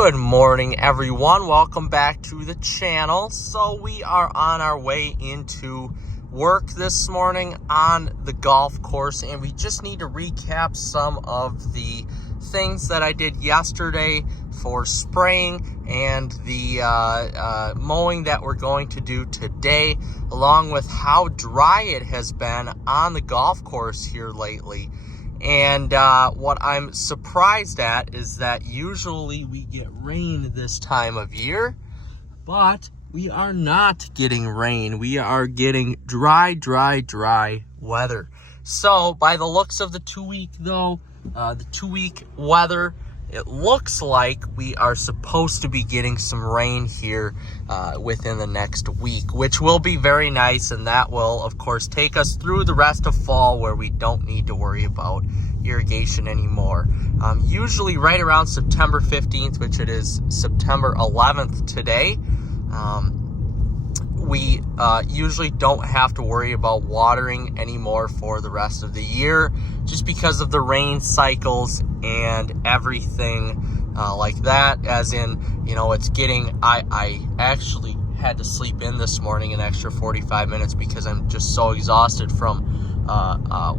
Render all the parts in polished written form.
Good morning, everyone. Welcome back to the channel. So we are on our way into work this morning on the golf course, and we just need to recap some of the things that I did yesterday for spraying and the mowing that we're going to do today, along with how dry it has been on the golf course here lately. And what I'm surprised at is that usually we get rain this time of year, but we are not getting rain. We are getting dry weather. So by the looks of the 2-week though, the 2-week weather, it looks like we are supposed to be getting some rain here within the next week, which will be very nice, and that will, of course, take us through the rest of fall where we don't need to worry about irrigation anymore. Usually right around September 15th, which it is September 11th today, we usually don't have to worry about watering anymore for the rest of the year, just because of the rain cycles and everything like that. As in, you know, it's getting, I actually had to sleep in this morning an extra 45 minutes because I'm just so exhausted from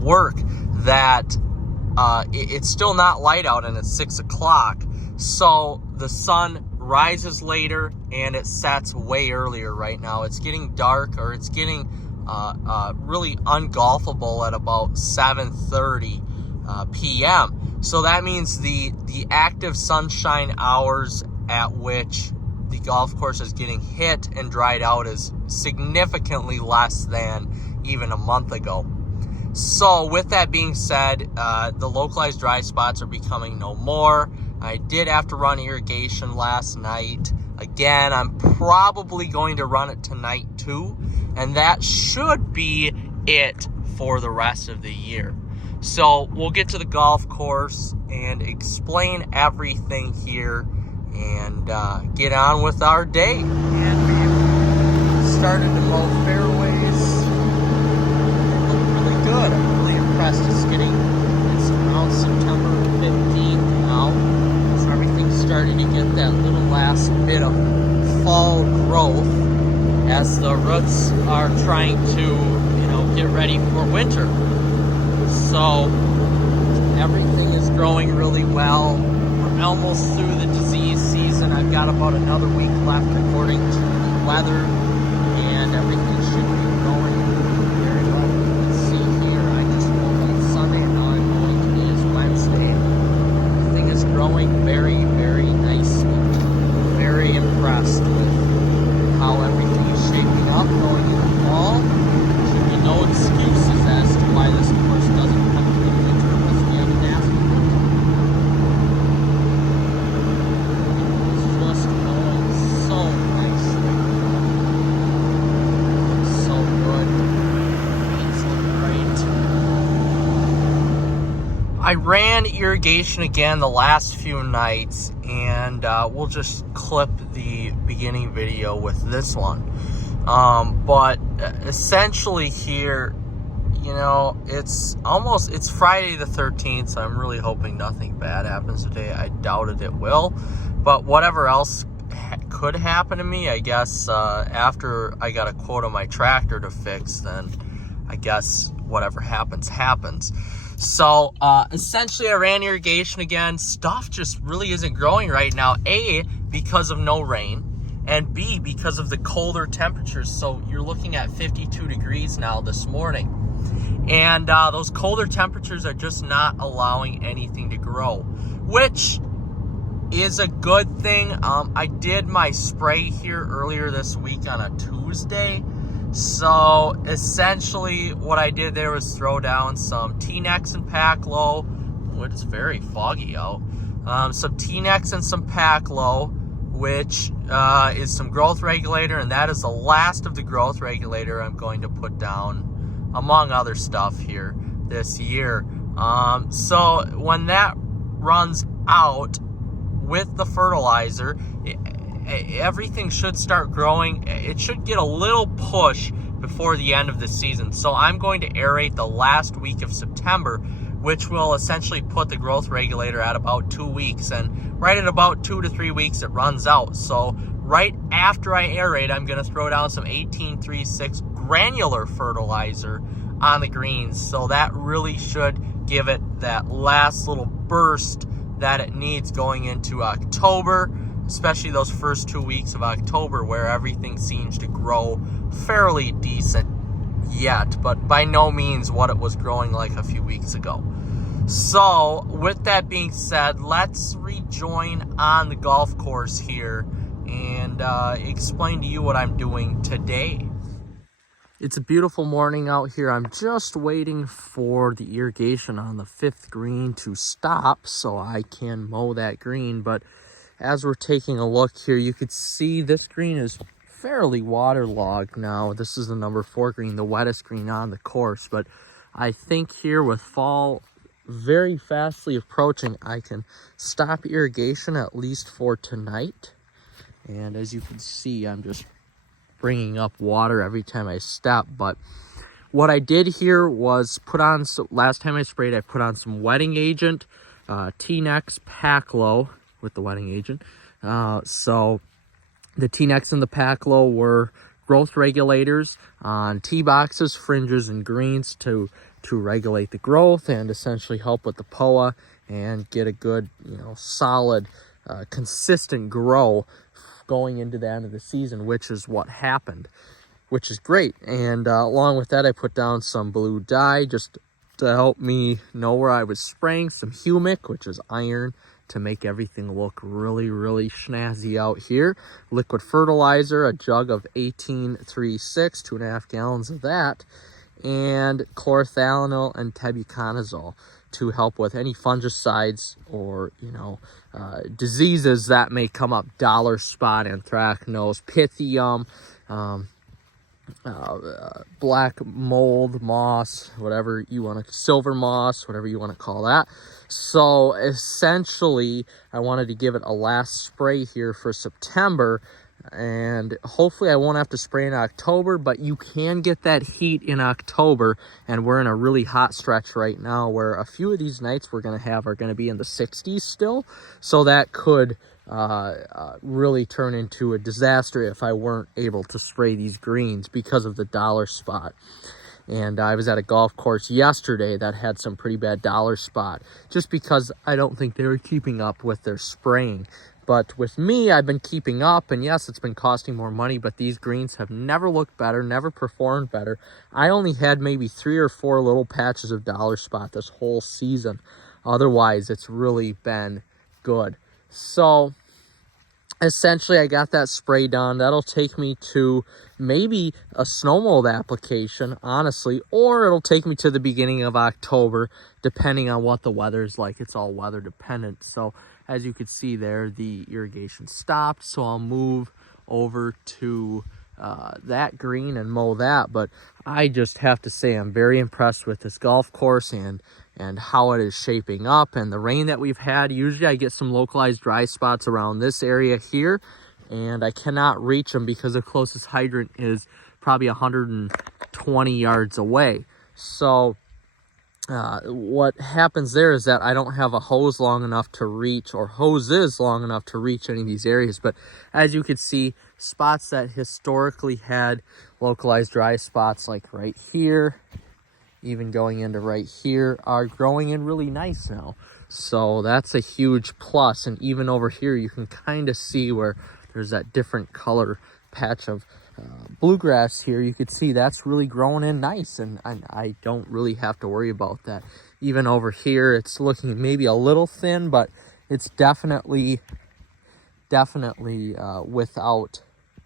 work that it's still not light out, and it's 6 o'clock. So the sun rises later and it sets way earlier right now. It's getting dark, or it's getting really ungolfable at about 7:30 p.m. So that means the active sunshine hours at which the golf course is getting hit and dried out is significantly less than even a month ago. So with that being said, the localized dry spots are becoming no more. I did have to run irrigation last night. Again, I'm probably going to run it tonight too, and that should be it for the rest of the year. So we'll get to the golf course and explain everything here and get on with our day. And we've started to mow fairways. Look really good. I'm really impressed. It's around September 15th now. Everything's starting to get that little last bit of fall growth as the roots are trying to, get ready for winter. So everything is growing really well. We're almost through the disease season. I've got about another week left according to the weather, and everything should be going very well. Let's see here. I just woke on Sunday, and now I'm going. Today is Wednesday. Everything is growing very nicely. Very impressed with how everything is shaping up going into fall. There should be no excuses as to why this course doesn't come through the winter unless we have a nasty winter. It's just going so nicely. Looks so good. Things look great. I ran irrigation again the last few nights, and we'll just clip the beginning video with this one. But essentially here, it's Friday the 13th, so I'm really hoping nothing bad happens today. I doubted it will, but whatever else could happen to me, I guess after I got a quote on my tractor to fix, then I guess whatever happens. So essentially I ran irrigation again. Stuff just really isn't growing right now. A, because of no rain, and B, because of the colder temperatures. So you're looking at 52 degrees now this morning. And those colder temperatures are just not allowing anything to grow, which is a good thing. I did my spray here earlier this week on a Tuesday. So essentially what I did there was throw down some T-Nex and Pack Low, which is very foggy out. Some T-Nex and some Pack Low, which is some growth regulator, and that is the last of the growth regulator I'm going to put down, among other stuff here this year. So when that runs out with the fertilizer, everything should start growing. It should get a little push before the end of the season. So I'm going to aerate the last week of September which will essentially put the growth regulator at about 2 weeks. And right at about 2 to 3 weeks, it runs out. So right after I aerate, I'm going to throw down some 1836 granular fertilizer on the greens. So that really should give it that last little burst that it needs going into October, especially those first 2 weeks of October where everything seems to grow fairly decent yet, but by no means what it was growing like a few weeks ago. So with that being said, let's rejoin on the golf course here and explain to you what I'm doing today. It's a beautiful morning out here. I'm just waiting for the irrigation on the 5th green to stop so I can mow that green. But as we're taking a look here, you could see this green is fairly waterlogged now. This is the number 4 green, the wettest green on the course. But I think here with fall very fastly approaching, I can stop irrigation at least for tonight. And as you can see, I'm just bringing up water every time I step. But what I did here was put on, so last time I sprayed, I put on some wetting agent, T-Nex Pack Low with the wetting agent. So the T-Nex and the Pack Low were growth regulators on tee boxes, fringes, and greens to regulate the growth and essentially help with the POA and get a good, solid, consistent grow going into the end of the season, which is what happened, which is great. And along with that, I put down some blue dye just to help me know where I was spraying, some humic, which is iron, to make everything look really, really snazzy out here. Liquid fertilizer, a jug of 1836, 2.5 gallons of that, and chlorothalonil and tebuconazole to help with any fungicides or, diseases that may come up. Dollar spot, anthracnose, pythium, black mold, moss, whatever you want to, silver moss, whatever you want to call that. So essentially, I wanted to give it a last spray here for September, and hopefully I won't have to spray in October, but you can get that heat in October, and we're in a really hot stretch right now where a few of these nights we're going to have are going to be in the 60s still, so that could really turn into a disaster if I weren't able to spray these greens because of the dollar spot. And I was at a golf course yesterday that had some pretty bad dollar spot just because I don't think they were keeping up with their spraying. But with me, I've been keeping up, and yes, it's been costing more money, but these greens have never looked better, never performed better. I only had maybe 3 or 4 little patches of dollar spot this whole season. Otherwise, it's really been good. So essentially, I got that spray done. That'll take me to maybe a snow mold application, honestly, or it'll take me to the beginning of October, depending on what the weather's like. It's all weather dependent. So as you can see there, the irrigation stopped, so I'll move over to that green and mow that. But I just have to say I'm very impressed with this golf course and how it is shaping up, and the rain that we've had. Usually I get some localized dry spots around this area here, and I cannot reach them because the closest hydrant is probably 120 yards away. So what happens there is that I don't have a hose long enough to reach, or hoses long enough to reach any of these areas. But as you can see, spots that historically had localized dry spots, like right here, even going into right here, are growing in really nice now. So that's a huge plus. And even over here, you can kind of see where there's that different color patch of bluegrass here. You could see that's really growing in nice, and I don't really have to worry about that. Even over here, it's looking maybe a little thin, but it's definitely without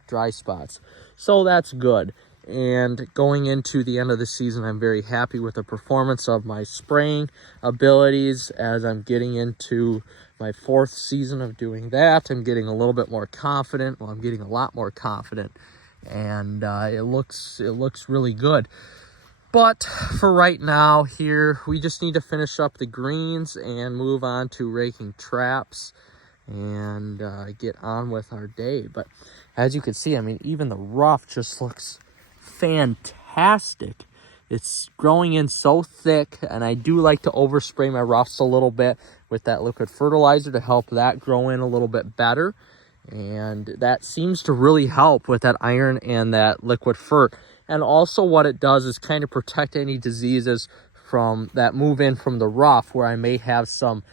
dry spots. So that's good. And going into the end of the season, I'm very happy with the performance of my spraying abilities. As I'm getting into my 4th season of doing that, I'm getting a little bit more confident. Well, I'm getting a lot more confident, and it looks really good. But for right now here, we just need to finish up the greens and move on to raking traps and get on with our day. But as you can see, I mean, even the rough just looks fantastic. it's growing in so thick, and I do like to overspray my roughs a little bit with that liquid fertilizer to help that grow in a little bit better. And that seems to really help with that iron and that liquid fert. And also what it does is kind of protect any diseases from that move in from the rough, where I may have some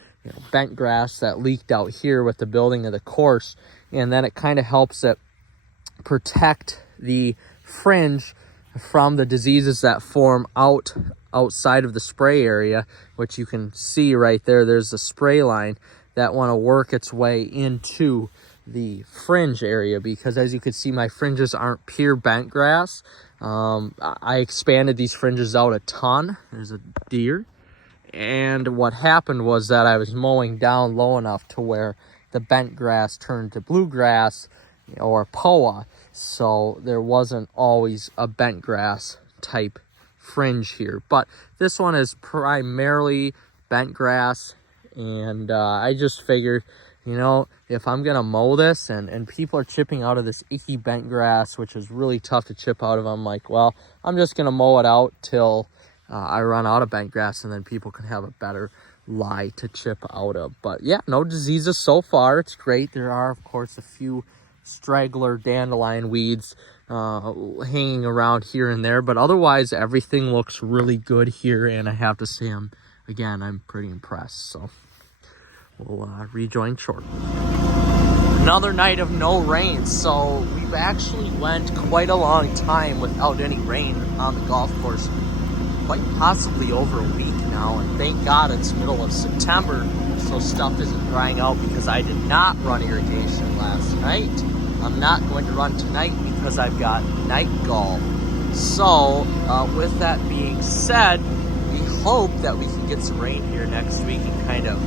bent grass that leaked out here with the building of the course. And then it kind of helps it protect the fringe from the diseases that form outside of the spray area, which you can see right there. There's the spray line that want to work its way into the fringe area, because as you can see, my fringes aren't pure bent grass. I expanded these fringes out a ton. There's a deer. And what happened was that I was mowing down low enough to where the bent grass turned to bluegrass or POA. So there wasn't always a bent grass type fringe here. But this one is primarily bent grass. And I just figured, if I'm going to mow this and people are chipping out of this icky bent grass, which is really tough to chip out of, I'm like, well, I'm just going to mow it out till I run out of bent grass, and then people can have a better lie to chip out of. But yeah, no diseases so far. It's great. There are, of course, a few straggler dandelion weeds hanging around here and there, but otherwise everything looks really good here. And I have to say, I'm pretty impressed. So we'll rejoin shortly. Another night of no rain, so we've actually went quite a long time without any rain on the golf course, quite possibly over a week now. And thank God it's middle of September, so stuff isn't drying out, because I did not run irrigation last night. I'm not going to run tonight because I've got night golf. So with that being said, we hope that we can get some rain here next week and kind of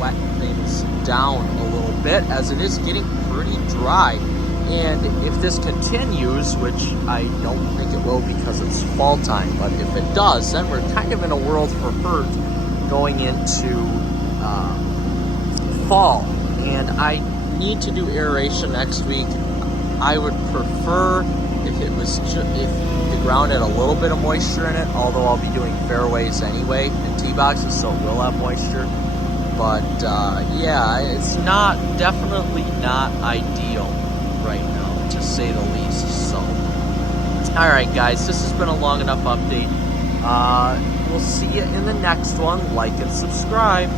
wet things down a little bit, as it is getting pretty dry. And if this continues, which I don't think it will because it's fall time, but if it does, then we're kind of in a world for hurt going into fall. And I need to do aeration next week. I would prefer if the ground had a little bit of moisture in it, although I'll be doing fairways anyway and tee boxes, so it will have moisture. But yeah, it's definitely not ideal right now, to say the least. So all right, guys, this has been a long enough update. We'll see you in the next one. Like and subscribe.